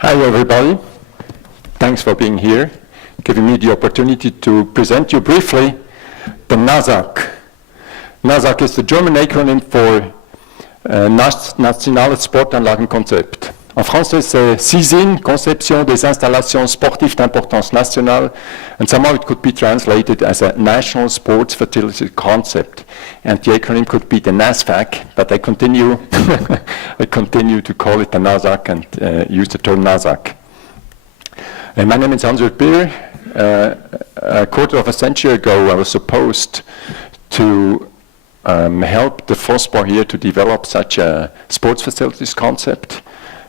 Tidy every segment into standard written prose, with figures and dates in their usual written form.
Hi everybody, thanks for being here, giving me the opportunity to present you briefly the NASAC. NASAC is the German acronym for Nationales Sportanlagenkonzept. En français, c'est CISIN, Conception des installations sportives d'importance nationale, and somehow it could be translated as a National Sports Facility Concept. And the acronym could be the NASFAC, but I continue, I continue to call it the NASAC and use the term NASAC. My name is Birrer. A quarter of a century ago, I was supposed to help the FOSPOR here to develop such a sports facilities concept.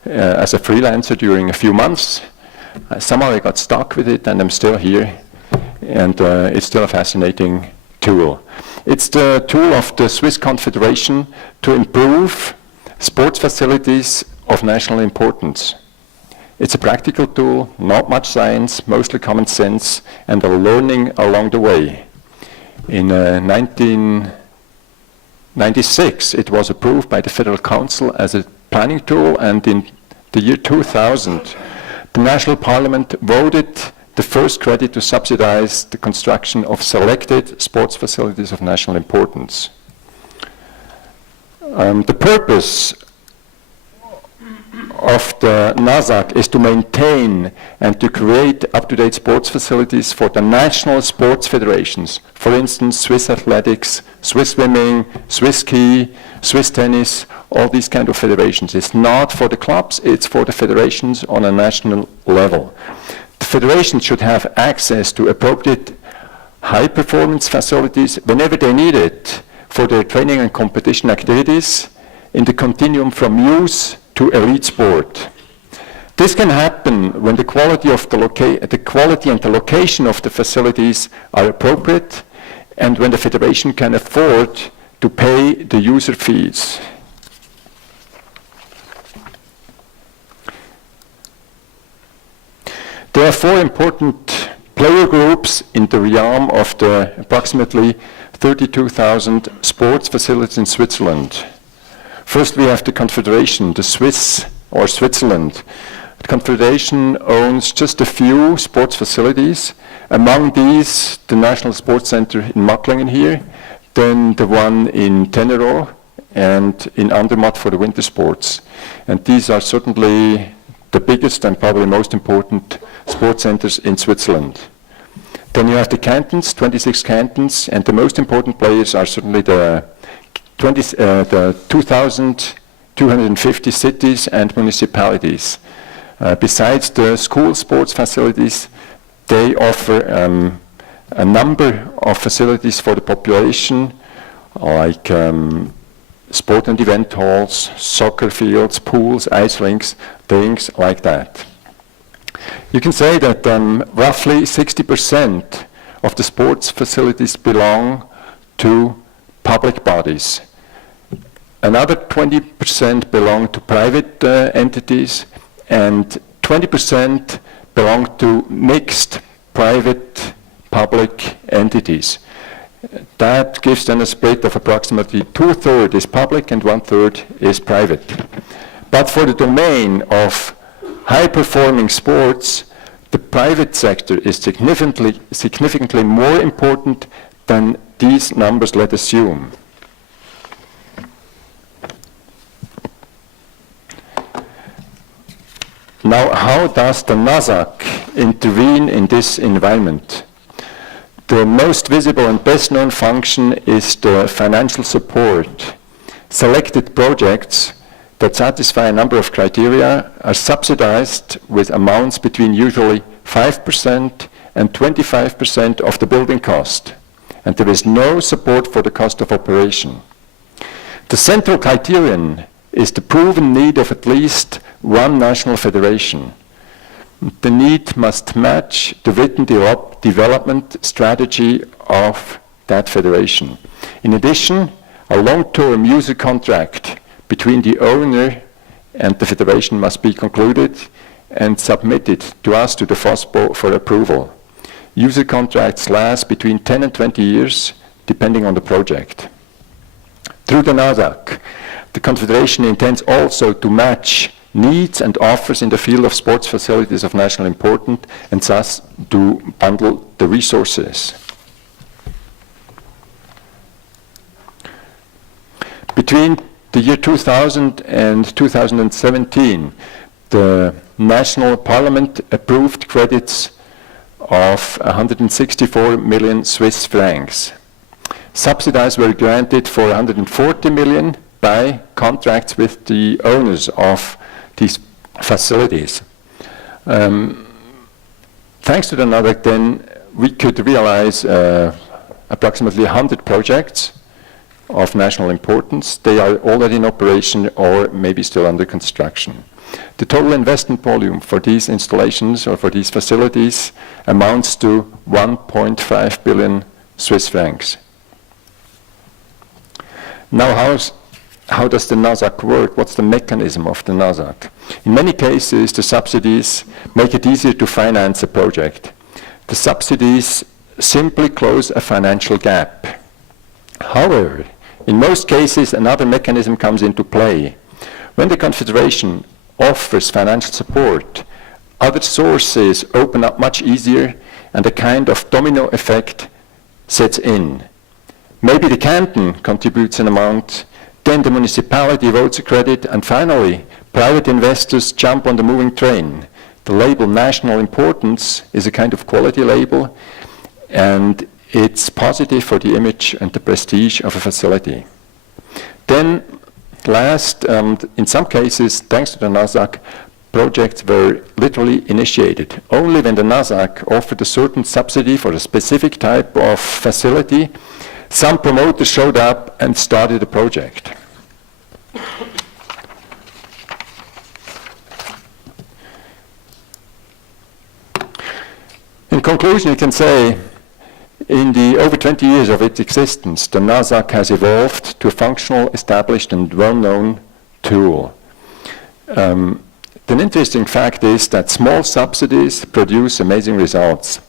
As a freelancer during a few months. Somehow I got stuck with it and I'm still here, and it's still a fascinating tool. It's the tool of the Swiss Confederation to improve sports facilities of national importance. It's a practical tool, not much science, mostly common sense, and a learning along the way. In 1996 it was approved by the Federal Council as a planning tool, and in the year 2000, the National Parliament voted the first credit to subsidize the construction of selected sports facilities of national importance. The purpose of the NASAC is to maintain and to create up-to-date sports facilities for the national sports federations. For instance, Swiss athletics, Swiss swimming, Swiss ski, Swiss tennis, all these kind of federations. It's not for the clubs, it's for the federations on a national level. The federations should have access to appropriate high-performance facilities whenever they need it for their training and competition activities in the continuum from youth to elite sport. This can happen when the quality of the quality and the location of the facilities are appropriate, and when the federation can afford to pay the user fees. There are four important player groups in the realm of the approximately 32,000 sports facilities in Switzerland. First, we have the Confederation, the Swiss or Switzerland. The Confederation owns just a few sports facilities. Among these, the National Sports Center in Macklingen here, then the one in Tenero, and in Andermatt for the winter sports. And these are certainly the biggest and probably most important sports centers in Switzerland. Then you have the cantons, 26 cantons, and the most important players are certainly the 2,250 cities and municipalities. Besides the school sports facilities, they offer a number of facilities for the population, like sport and event halls, soccer fields, pools, ice rinks, things like that. You can say that roughly 60% of the sports facilities belong to public bodies. Another 20% belong to private entities, and 20% belong to mixed private public entities. That gives then a split of approximately 2/3 is public and 1/3 is private. But for the domain of high-performing sports, the private sector is significantly more important than these numbers let assume. Now, how does the NASAC intervene in this environment? The most visible and best-known function is the financial support. Selected projects that satisfy a number of criteria are subsidized with amounts between usually 5% and 25% of the building cost, and there is no support for the cost of operation. The central criterion is the proven need of at least one national federation. The need must match the written development strategy of that federation. In addition, a long-term user contract between the owner and the federation must be concluded and submitted to us, to the FOSPO, for approval. User contracts last between 10 and 20 years, depending on the project. Through the NASAC, the Confederation intends also to match needs and offers in the field of sports facilities of national importance, and thus to bundle the resources. Between the year 2000 and 2017, the National Parliament approved credits of 164 million Swiss francs. Subsidies were granted for 140 million by contracts with the owners of these facilities. Thanks to the NASAC, then, we could realize approximately 100 projects of national importance. They are already in operation or maybe still under construction. The total investment volume for these installations or for these facilities amounts to 1.5 billion Swiss francs. Now, how does the NASAC work? What's the mechanism of the NASAC? In many cases, the subsidies make it easier to finance a project. The subsidies simply close a financial gap. However, in most cases, another mechanism comes into play. When the Confederation offers financial support, other sources open up much easier, and a kind of domino effect sets in. Maybe the canton contributes an amount, then the municipality votes a credit, and finally, private investors jump on the moving train. The label national importance is a kind of quality label, and it's positive for the image and the prestige of a facility. Then, last, in some cases, thanks to the NASAC, projects were literally initiated. Only when the NASAC offered a certain subsidy for a specific type of facility, some promoters showed up and started a project. In conclusion, you can say, in the over 20 years of its existence, the NASAC has evolved to a functional, established, and well-known tool. The interesting fact is that small subsidies produce amazing results.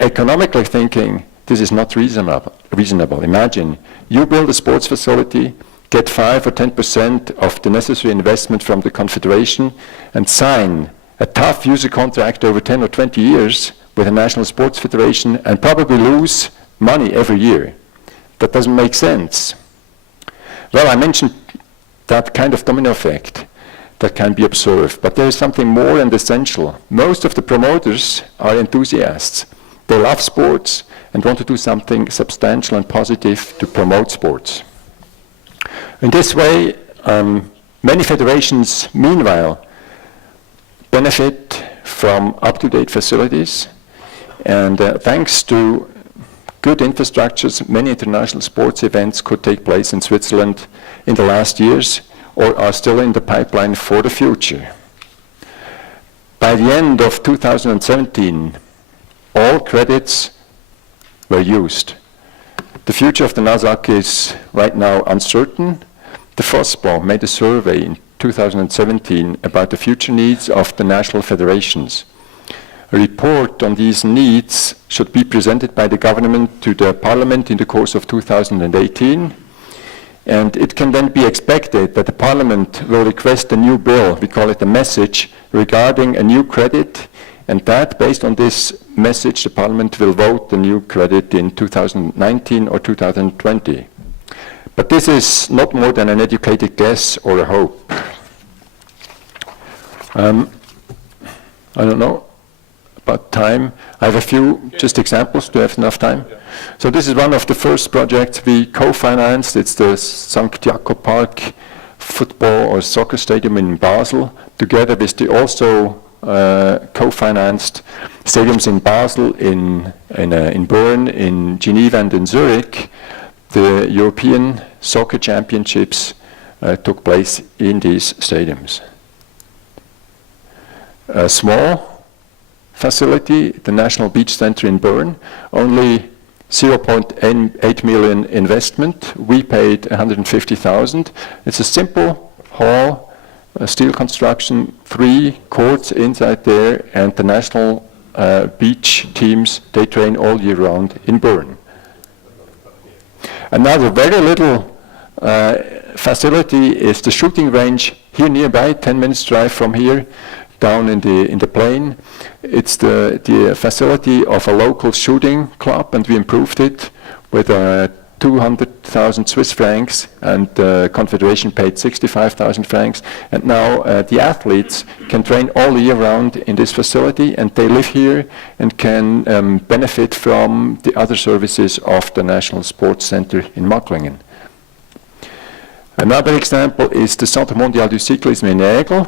Economically thinking, this is not reasonable. Imagine, you build a sports facility, get 5 or 10% of the necessary investment from the Confederation, and sign a tough user contract over 10 or 20 years with a national sports federation, and probably lose money every year. That doesn't make sense. Well, I mentioned that kind of domino effect that can be observed, but there is something more and essential. Most of the promoters are enthusiasts. They love sports and want to do something substantial and positive to promote sports. In this way, many federations, meanwhile, benefit from up-to-date facilities, and thanks to good infrastructures, many international sports events could take place in Switzerland in the last years or are still in the pipeline for the future. By the end of 2017, all credits were used. The future of the NASAC is right now uncertain. The FOSBO made a survey in 2017 about the future needs of the national federations. A report on these needs should be presented by the government to the Parliament in the course of 2018, and it can then be expected that the Parliament will request a new bill, we call it a message, regarding a new credit, and that, based on this message, the Parliament will vote the new credit in 2019 or 2020. But this is not more than an educated guess or a hope. I don't know about time. I have a few just examples. Do I have enough time? Yeah. So this is one of the first projects we co-financed. It's the St. Jakob Park football or soccer stadium in Basel, together with the also co-financed stadiums in Basel, in Bern, in Geneva, and in Zurich. The European Soccer Championships took place in these stadiums. A small facility, the National Beach Center in Bern, only 0.8 million investment. We paid 150,000. It's a simple hall, a steel construction, 3 courts inside there, and the national beach teams, they train all year round in Bern. Another very little facility is the shooting range here nearby, 10 minutes drive from here, down in the plain. It's the facility of a local shooting club, and we improved it with 200,000 Swiss francs, and the Confederation paid 65,000 francs. And now the athletes can train all year round in this facility, and they live here and can benefit from the other services of the National Sports Center in Macklingen. Another example is the Centre Mondial du Cyclisme in Aigle.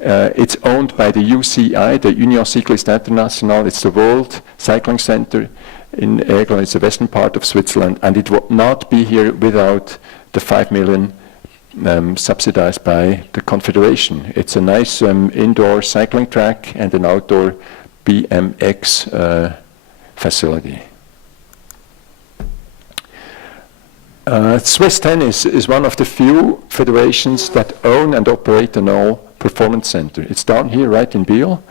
It's owned by the UCI, the Union Cycliste Internationale. It's the World Cycling Center in Aigle. It's the western part of Switzerland, and it would not be here without the 5 million subsidized by the Confederation. It's a nice indoor cycling track and an outdoor BMX facility. Swiss tennis is one of the few federations that own and operate an all-performance center. It's down here, right in Biel,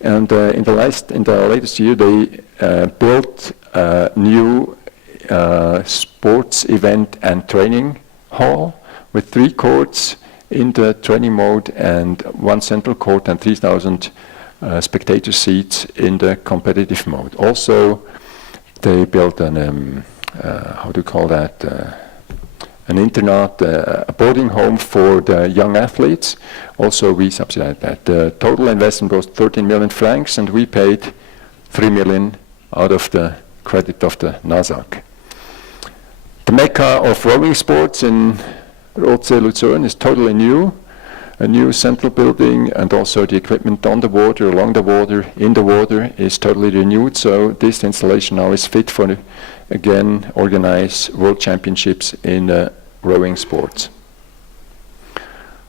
and in the latest year they built a new sports event and training hall with 3 courts in the training mode and 1 central court and 3,000 spectator seats in the competitive mode. Also, they built an how do you call that? An internat, a boarding home for the young athletes. Also, we subsidized that. The total investment was 13 million francs, and we paid 3 million out of the credit of the NASAC. The mecca of rowing sports in Rotsee Luzern is totally new. A new central building, and also the equipment on the water, along the water, in the water is totally renewed. So this installation now is fit for, again, organize world championships in rowing sports.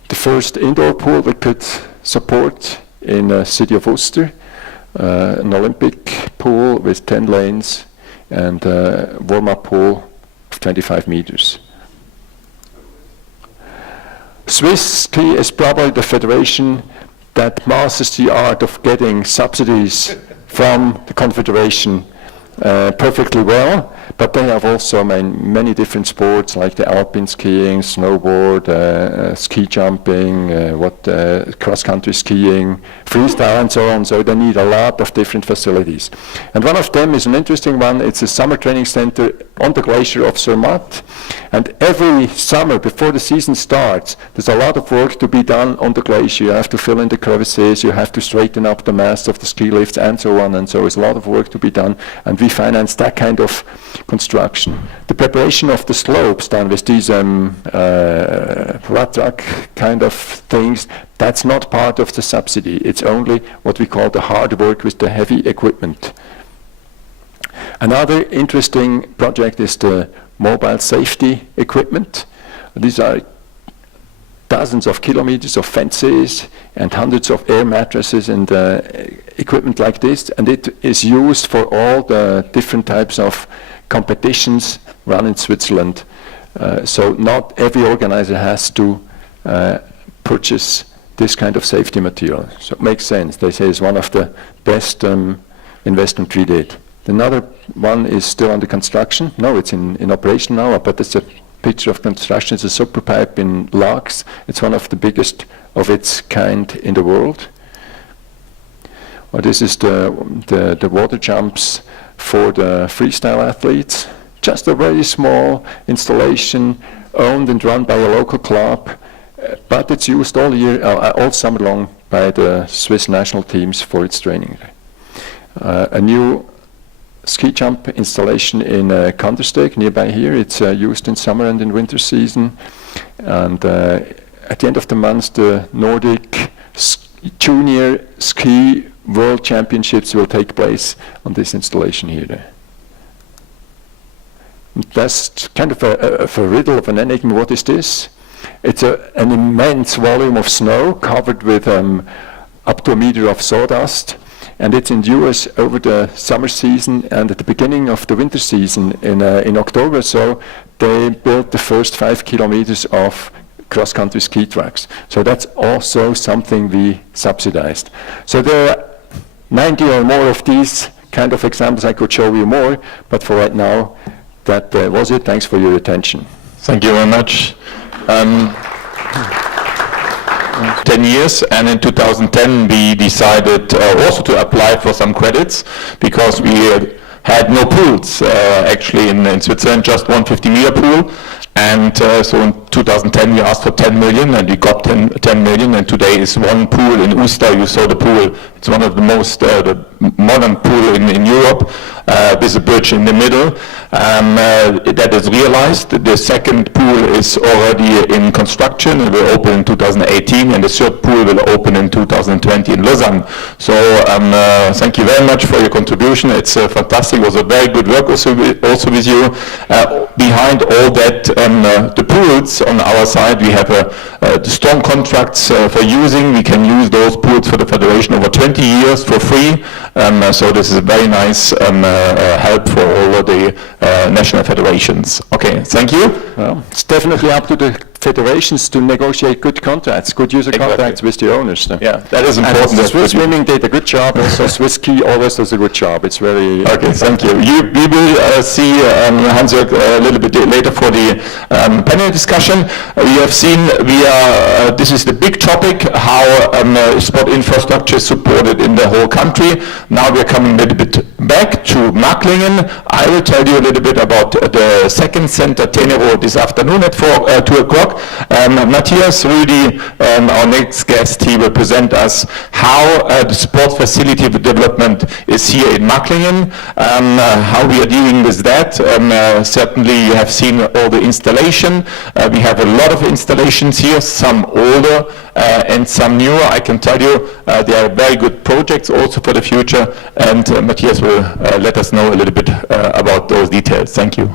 The first indoor pool we could support in the city of Uster, an Olympic pool with 10 lanes and a warm-up pool of 25 meters. Swiss Ski is probably the federation that masters the art of getting subsidies from the Confederation perfectly well, but they have also many different sports like the alpine skiing, snowboard, ski jumping, cross-country skiing, freestyle and so on, so they need a lot of different facilities. And one of them is an interesting one. It's a summer training center on the glacier of Zermatt, and every summer before the season starts there's a lot of work to be done on the glacier. You have to fill in the crevices, you have to straighten up the masts of the ski lifts and so on, and so there's a lot of work to be done, and we finance that kind of construction. The preparation of the slopes done with these rat truck kind of things, that's not part of the subsidy. It's only what we call the hard work with the heavy equipment. Another interesting project is the mobile safety equipment. These are dozens of kilometers of fences and hundreds of air mattresses and equipment like this, and it is used for all the different types of competitions run in Switzerland. So not every organizer has to purchase this kind of safety material. So it makes sense. They say it's one of the best investment we did. Another one is still under construction. No, it's in operation now, but it's a picture of construction. It's a super pipe in Laax. It's one of the biggest of its kind in the world. Well, this is the water jumps for the freestyle athletes. Just a very small installation owned and run by a local club, but it's used all year, all summer long by the Swiss national teams for its training. A new ski jump installation in Kandersteg, nearby here. It's used in summer and in winter season. And at the end of the month, the Nordic Junior Ski World Championships will take place on this installation here. That's kind of a riddle of an enigma. What is this? It's an immense volume of snow covered with up to a meter of sawdust, and it endures over the summer season and at the beginning of the winter season in October. So they built the first 5 kilometers of cross-country ski tracks. So that's also something we subsidized. So there are 90 or more of these kind of examples. I could show you more, but for right now, that was it. Thanks for your attention. Thank you very much. 10 years, and in 2010 we decided also to apply for some credits because we had no pools actually in Switzerland, just one 50-meter pool. And so in 2010 we asked for 10 million and we got 10 million, and today is one pool in Uster. You saw the pool. It's one of the most the modern pool in Europe with a bridge in the middle. That is realized. The second pool is already in construction. It will open in 2018, and the third pool will open in 2020 in Lausanne. So thank you very much for your contribution. It's fantastic. It was a very good work also with you. Behind all that, the pools on our side, we have strong contracts for using. We can use those pools for the federation over 20 years for free. So this is a very nice help for all of the national federations. Okay, thank you. Well, it's definitely up to the federations to negotiate good contracts, good user contracts with the owners. So. Yeah, that is important. And the Swiss Swimming did a good job, also Swiss Ski always does a good job. It's very... Okay, thank you. We will see Hans-Jörg a little bit later for the panel discussion. We have seen this is the big topic, how sport infrastructure is supported in the whole country. Now we are coming a little bit back to Macklingen. I will tell you a little bit about the second center, Tenero, this afternoon at 2 o'clock. Matthias Rüdi, our next guest, he will present us how the sport facility development is here in Macklingen, how we are dealing with that. Certainly you have seen all the installation. We have a lot of installations here, some older and some newer. I can tell you they are very good projects also for the future, and Matthias will let us know a little bit about those details. Thank you.